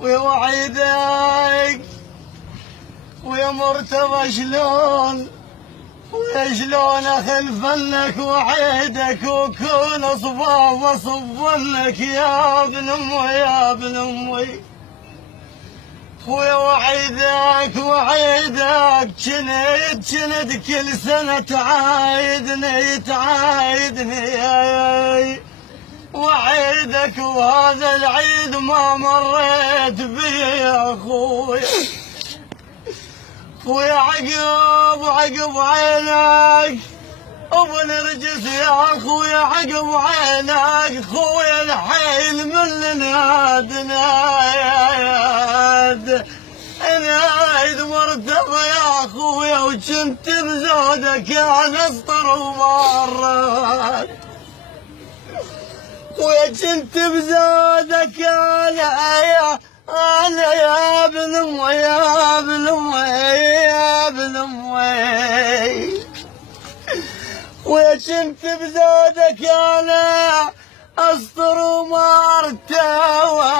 ويا وعيدك ويا مرتضى شلون ويا شلون اخلفنك وعيدك وكون صباب اصبنك يا ابن امي يا ابن امي. ويا وعيدك جند كل سنة تعايدني يا وعيدك وهذا العيد ما مريت بي يا اخوي. ويا عقب عينك ابو نرجس يا اخوي عقب عينك خويا الحيل من ناد مرتضى يا اخويا وجنت بزودك يا نسطر ومرات ويا جنت بزودك انا يا ابن امي يا ابن امي يا ابن امي. ويا جنت بزودك انا اسطر ومرتوى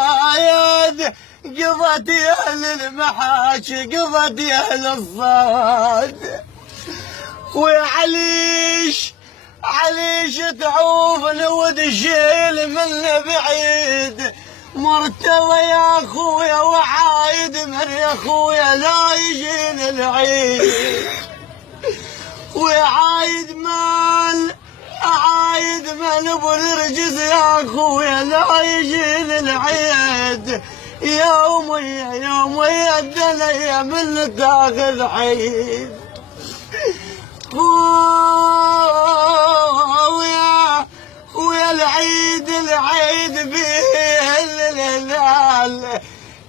قضت يا اهل المحاشي قضت يا اهل الصاد. ويا عليش تعوفني وتشيل مني بعيد مرتضى يا اخويا وعايد من يا اخويا لا يجيني العيد. ويا عايد مال ابو نرجس يا اخويا لا يجيني العيد. يا امي الدنيا من تاخذ عيد. ويا العيد بيه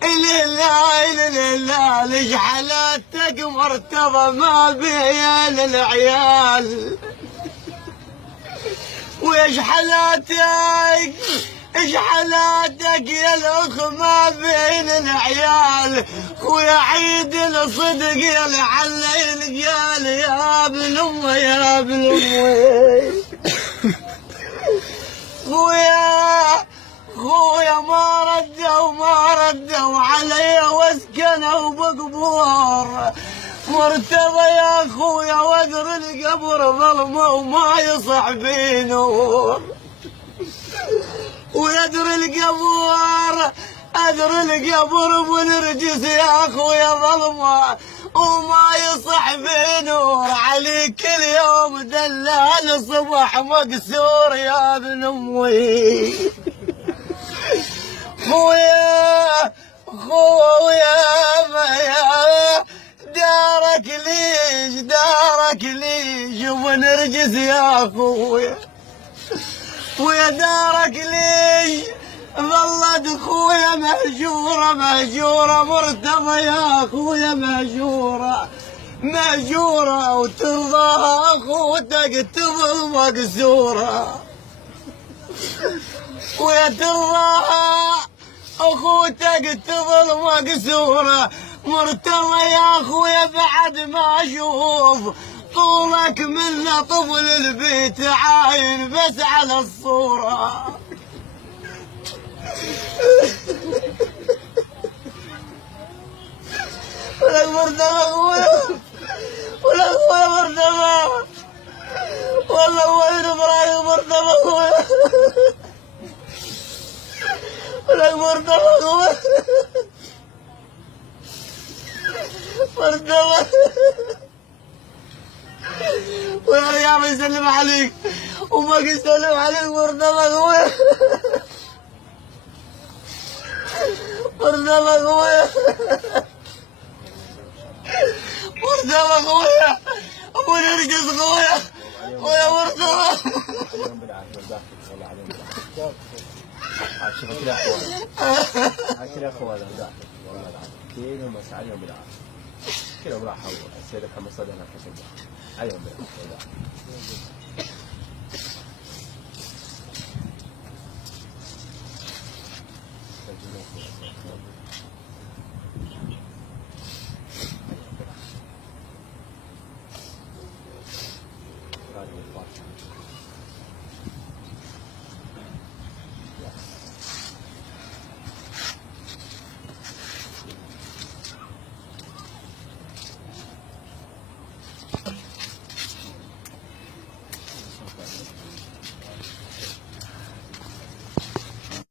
الهلال اجحلاتك مرتضى ما بيه العيال. وايش حالاتك يا الاخ ما بين العيال. ويا عيد الصدق يا لعل القيال يا ابن امي يا ابن امي. خويا ما ردوا علي واسكنوا بقبور مرتضى يا خويا وادر القبر ظلمه وما يصح بيه نور. ويدر القبر ابو نرجس يا اخويا ظلمه وما يصح بيه نور. عليك اليوم دلال الصبح مكسور يا ابن امي. خويا دارك ليش ابو نرجس يا اخويا. ويا دارك ليش ظلت خويا مهجورة مرتضى يا اخويا مهجورة وترضاها اخوتك تظل مكسورة. ويا ترضاها اخوتك تظل مكسورة مرتضى يا اخويا بعد ما اشوف طولك من طفل البيت عاين بس على الصورة. ولك مرتضى اخويا مرتضى والله وين ابراهيم مرتضى اخويا. ولك مرتضى اخويا مرتضى ويا رياض يسلم عليك وما يسلم عليك مرتضى اخويا. مرتضى اخويا ابو نرجس اخويا ويا مرتضى. شوف كذا اخوان والله كيلهم بس عليهم بالعافيه كذا وراحوا السيده كم صدى هناك عليهم بالعافيه.